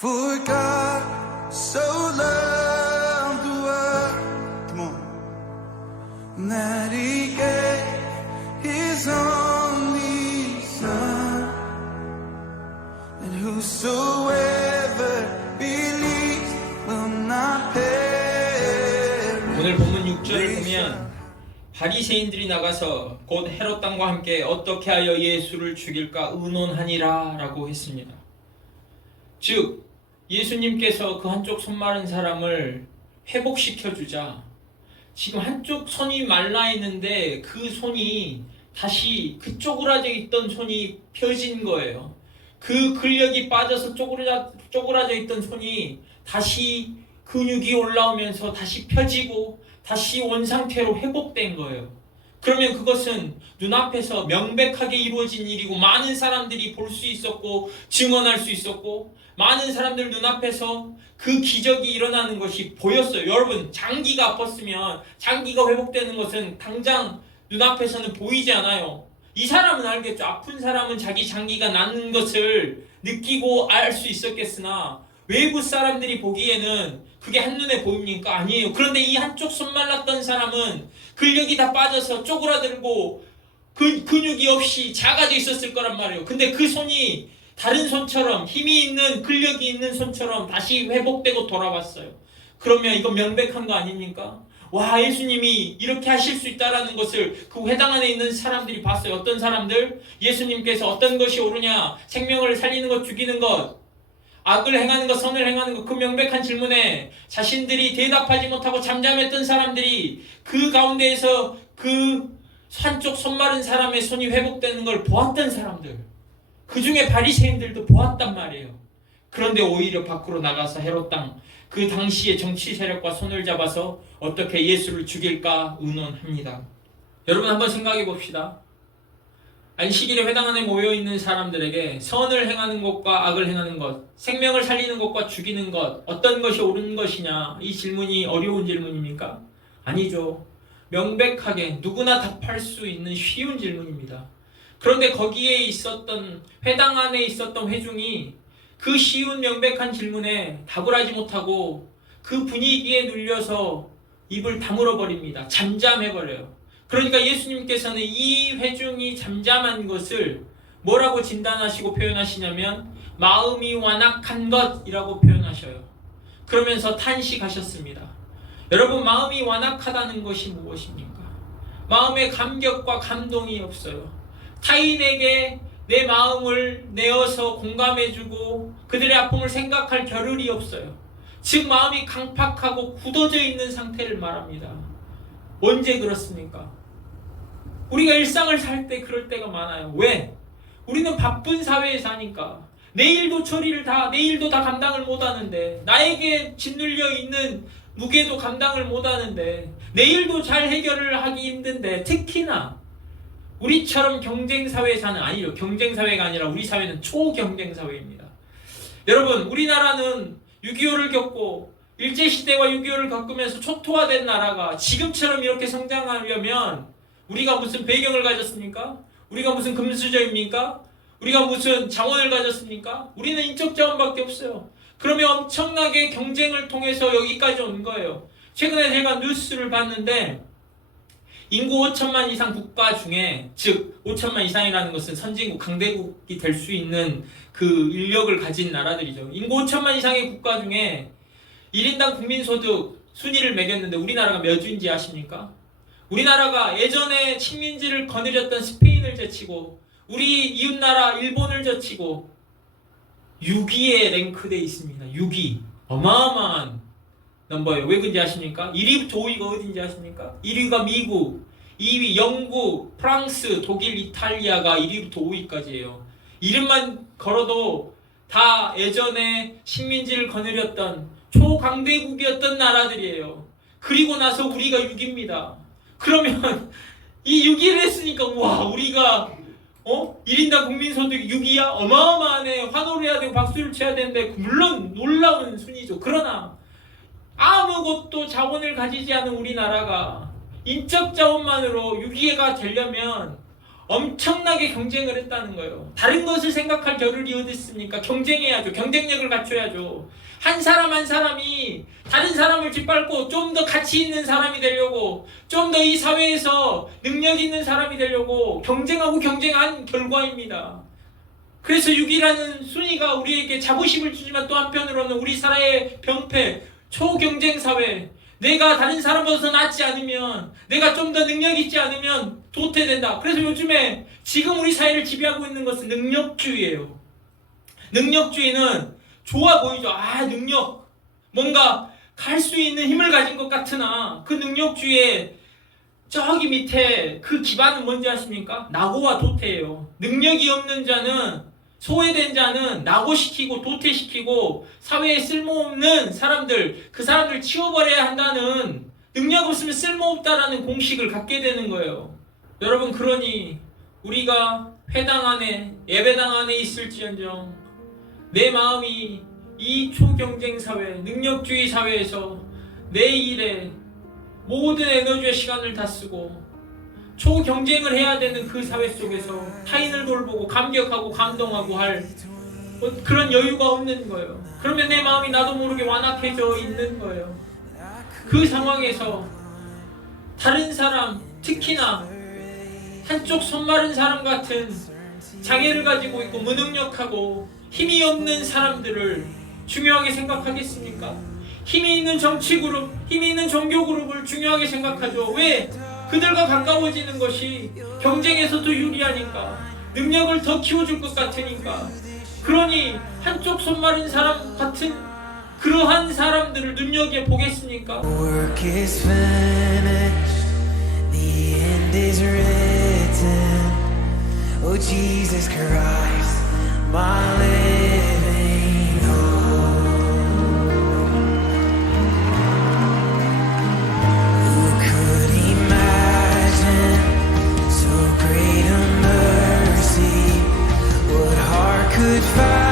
For God so loved the world, come on, that He gave His only Son, and whosoever believes will not perish. 오늘 본문 6절을 보면 바리새인들이 나가서 곧 헤롯 당과 함께 어떻게 하여 예수를 죽일까 의논하니라 라고 했습니다. 즉 예수님께서 그 한쪽 손 마른 사람을 회복시켜주자 지금 한쪽 손이 말라 있는데 그 손이 다시 그 쪼그라져 있던 손이 펴진 거예요. 그 근력이 빠져서 쪼그라져 있던 손이 다시 근육이 올라오면서 다시 펴지고 다시 원상태로 회복된 거예요. 그러면 그것은 눈앞에서 명백하게 이루어진 일이고 많은 사람들이 볼 수 있었고 증언할 수 있었고 많은 사람들 눈앞에서 그 기적이 일어나는 것이 보였어요. 여러분, 장기가 아팠으면 장기가 회복되는 것은 당장 눈앞에서는 보이지 않아요. 이 사람은 알겠죠. 아픈 사람은 자기 장기가 낫는 것을 느끼고 알 수 있었겠으나 외부 사람들이 보기에는 그게 한눈에 보입니까? 아니에요. 그런데 이 한쪽 손 말랐던 사람은 근력이 다 빠져서 쪼그라들고 근육이 없이 작아져 있었을 거란 말이에요. 근데 그 손이 다른 손처럼 힘이 있는 근력이 있는 손처럼 다시 회복되고 돌아왔어요. 그러면 이건 명백한 거 아닙니까? 와, 예수님이 이렇게 하실 수 있다라는 것을 그 회당 안에 있는 사람들이 봤어요. 어떤 사람들? 예수님께서 어떤 것이 옳으냐? 생명을 살리는 것, 죽이는 것, 악을 행하는 것, 선을 행하는 것, 그 명백한 질문에 자신들이 대답하지 못하고 잠잠했던 사람들이 그 가운데에서 그 한쪽 손 마른 사람의 손이 회복되는 걸 보았던 사람들, 그 중에 바리새인들도 보았단 말이에요. 그런데 오히려 밖으로 나가서 헤롯 땅, 그 당시의 정치 세력과 손을 잡아서 어떻게 예수를 죽일까 의논합니다. 여러분 한번 생각해 봅시다. 안식일에 회당 안에 모여있는 사람들에게 선을 행하는 것과 악을 행하는 것, 생명을 살리는 것과 죽이는 것, 어떤 것이 옳은 것이냐, 이 질문이 어려운 질문입니까? 아니죠. 명백하게 누구나 답할 수 있는 쉬운 질문입니다. 그런데 거기에 있었던, 회당 안에 있었던 회중이 그 쉬운 명백한 질문에 답을 하지 못하고 그 분위기에 눌려서 입을 다물어 버립니다. 잠잠해 버려요. 그러니까 예수님께서는 이 회중이 잠잠한 것을 뭐라고 진단하시고 표현하시냐면 마음이 완악한 것이라고 표현하셔요. 그러면서 탄식하셨습니다. 여러분, 마음이 완악하다는 것이 무엇입니까? 마음에 감격과 감동이 없어요. 타인에게 내 마음을 내어서 공감해주고 그들의 아픔을 생각할 겨를이 없어요. 즉 마음이 강팍하고 굳어져 있는 상태를 말합니다. 언제 그렇습니까? 우리가 일상을 살 때 그럴 때가 많아요. 왜? 우리는 바쁜 사회에 사니까 내일도 다 감당을 못하는데, 나에게 짓눌려 있는 무게도 감당을 못하는데, 내일도 잘 해결을 하기 힘든데, 특히나 우리처럼 경쟁사회에 사는, 아니죠, 경쟁사회가 아니라 우리 사회는 초경쟁사회입니다. 여러분, 우리나라는 6.25를 겪고 일제시대와 6.25를 겪으면서 초토화된 나라가 지금처럼 이렇게 성장하려면 우리가 무슨 배경을 가졌습니까? 우리가 무슨 금수저입니까? 우리가 무슨 자원을 가졌습니까? 우리는 인적 자원밖에 없어요. 그러면 엄청나게 경쟁을 통해서 여기까지 온 거예요. 최근에 제가 뉴스를 봤는데 인구 5천만 이상 국가 중에, 즉 5천만 이상이라는 것은 선진국, 강대국이 될 수 있는 그 인력을 가진 나라들이죠. 인구 5천만 이상의 국가 중에 1인당 국민소득 순위를 매겼는데 우리나라가 몇 위인지 아십니까? 우리나라가 예전에 식민지를 거느렸던 스페인을 제치고 우리 이웃나라 일본을 제치고 6위에 랭크되어 있습니다. 6위. 어마어마한 넘버예요. 왜 그런지 아십니까? 1위부터 5위가 어딘지 아십니까? 1위가 미국, 2위 영국, 프랑스, 독일, 이탈리아가 1위부터 5위까지예요. 이름만 걸어도 다 예전에 식민지를 거느렸던 초강대국이었던 나라들이에요. 그리고 나서 우리가 6위입니다. 그러면 이 6위를 했으니까 와, 우리가 1인당 국민소득 6위야? 어마어마하네. 환호를 해야 되고 박수를 쳐야 되는데, 물론 놀라운 순위죠. 그러나 아무것도 자원을 가지지 않은 우리나라가 인적 자원만으로 6위가 되려면 엄청나게 경쟁을 했다는 거예요. 다른 것을 생각할 겨를이 어디 있습니까? 경쟁해야죠. 경쟁력을 갖춰야죠. 한 사람 한 사람이 다른 사람을 짓밟고 좀 더 가치 있는 사람이 되려고, 좀 더 이 사회에서 능력 있는 사람이 되려고 경쟁하고 경쟁한 결과입니다. 그래서 6이라는 순위가 우리에게 자부심을 주지만 또 한편으로는 우리 사회의 병폐, 초경쟁 사회, 내가 다른 사람보다 낫지 않으면, 내가 좀 더 능력 있지 않으면 도태된다. 그래서 요즘에 지금 우리 사회를 지배하고 있는 것은 능력주의예요. 능력주의는 좋아 보이죠. 능력, 뭔가 갈 수 있는 힘을 가진 것 같으나 그 능력주의의 저기 밑에 그 기반은 뭔지 아십니까? 낙오와 도태예요. 능력이 없는 자는, 소외된 자는 낙오시키고 도태시키고 사회에 쓸모없는 사람들, 그 사람들 치워버려야 한다는, 능력 없으면 쓸모없다라는 공식을 갖게 되는 거예요. 여러분, 그러니 우리가 회당 안에, 예배당 안에 있을지언정 내 마음이 이 초경쟁 사회, 능력주의 사회에서 내 일에 모든 에너지와 시간을 다 쓰고 초경쟁을 해야 되는 그 사회 속에서 타인을 돌보고 감격하고 감동하고 할 그런 여유가 없는 거예요. 그러면 내 마음이 나도 모르게 완악해져 있는 거예요. 그 상황에서 다른 사람, 특히나 한쪽 손마른 사람 같은 장애를 가지고 있고 무능력하고 힘이 없는 사람들을 중요하게 생각하겠습니까? 힘이 있는 정치 그룹, 힘이 있는 종교 그룹을 중요하게 생각하죠. 왜? 그들과 가까워지는 것이 경쟁에서 더 유리하니까, 능력을 더 키워줄 것 같으니까. 그러니 한쪽 손 마른 사람 같은 그러한 사람들을 눈여겨보겠습니까? Work is finished, the end is written. Oh Jesus Christ, my living hope. Who could imagine so great a mercy? What heart could find?